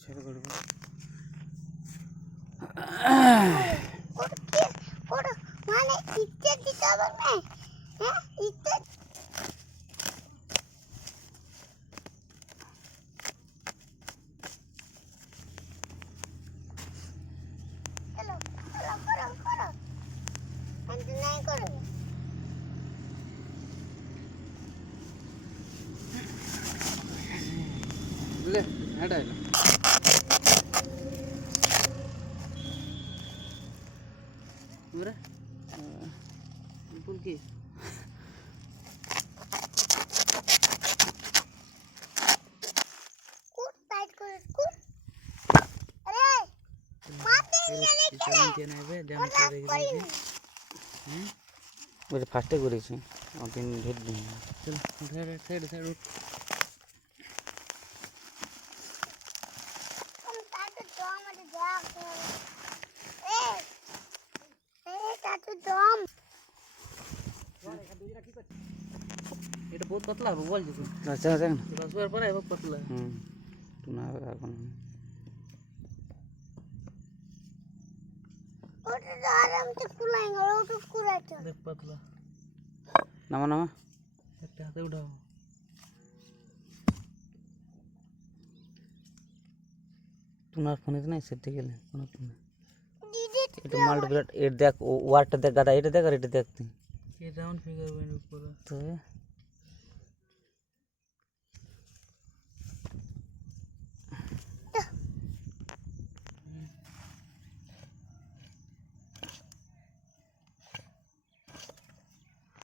ছেড়ে করবো মানে ইচ্ছে দিতে হবে না হ্যাঁ ইচ্ছে চলো চলো করো করো আমি নাই করব বুঝলে এটা এলো বুঝলে ফুল কি কুট টাইট করে কুট আরে মারতে গেলে খেলে নিচে নেবে যেমন করে রেখে দিয়েছি বলে ফার্স্টে করেছি অদিন ধরে দিই চল সাইড সাইড উঠ তাতে দম আছে দেখ এ তাতে দম এটা বহুত পাতলা হবে বলছি তুই আচ্ছা আচ্ছা রসবার পরে এবার পাতলা তুই না এখন ওটা তো আরামসে খুলাएंगे ওটা খুলাতে দেখ পাতলা নামা নামা একটা হাতে উঠাও তোমার ফোনে তো নাই সেট গেলে কোনো ফোন দিদি এটা মাল্ট বিরাট এর দেখ ওয়ারটা দেখ গাদা এটা দেখ আর এটা দেখ তুই ये राउंड फिगर बने ऊपर তো